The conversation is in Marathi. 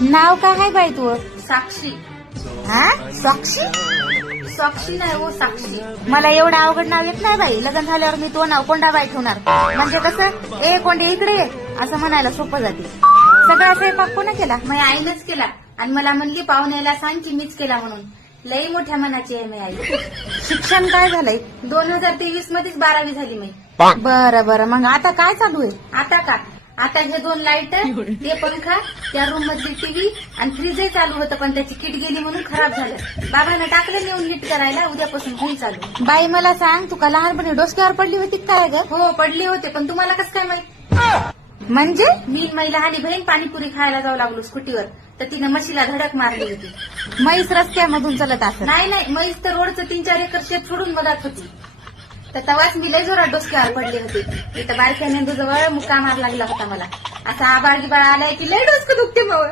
नाव काय आहे बाई तू? साक्षी. हा, साक्षी? साक्षी नाही हो, साक्षी. मला एवढं अवघड नाव येत नाही बाई. लग्न झाल्यावर मी तो नाव कोंडाबाई ठेवणार. म्हणजे कसं, ए कोंडे इकडे ये असं म्हणायला सोपं जाते. सगळा स्वयंपाक कोणा केला? माझ्या आईनंच केला आणि मला म्हणली पाहुण्याला सांग की मीच केला म्हणून. लई मोठ्या मनाची आहे मी आई. शिक्षण काय झालंय? 2023 मध्येच 12वी झाली मी. बरं बरं, मग आता काय चालू आहे? आता का? आता हे 2 लाईट, ते पंखा, त्या रूम मधली टीव्ही आणि फ्रीजही चालू होतं, पण त्याची किट गेली म्हणून खराब झालं. बाबांना टाकलं नेऊन नीट करायला, उद्यापासून होईल चालू. बाई मला सांग, तू का लहानपणी डोसक्यावर पडली होती काय ग? हो पडले होते, पण तुम्हाला कसं काय माहित? म्हणजे मी महिला आणि बहीण पाणीपुरी खायला जाऊ लागलो स्कूटीवर, तर तिनं म्हशीला धडक मारली होती. म्हैस रस्त्यामधून चलत असत? नाही, म्हैस तर रोडचं 3-4 एकर शेत सोडून बघत होती. तर तेव्हाच मी लय जोरात डोसक्यावर पडले होते. इथं बारक्या मेंदूजवळ मुक्का मार लागला होता मला. असा आबाळ गिबाळ आलाय की लय डोसकं दुखते मग.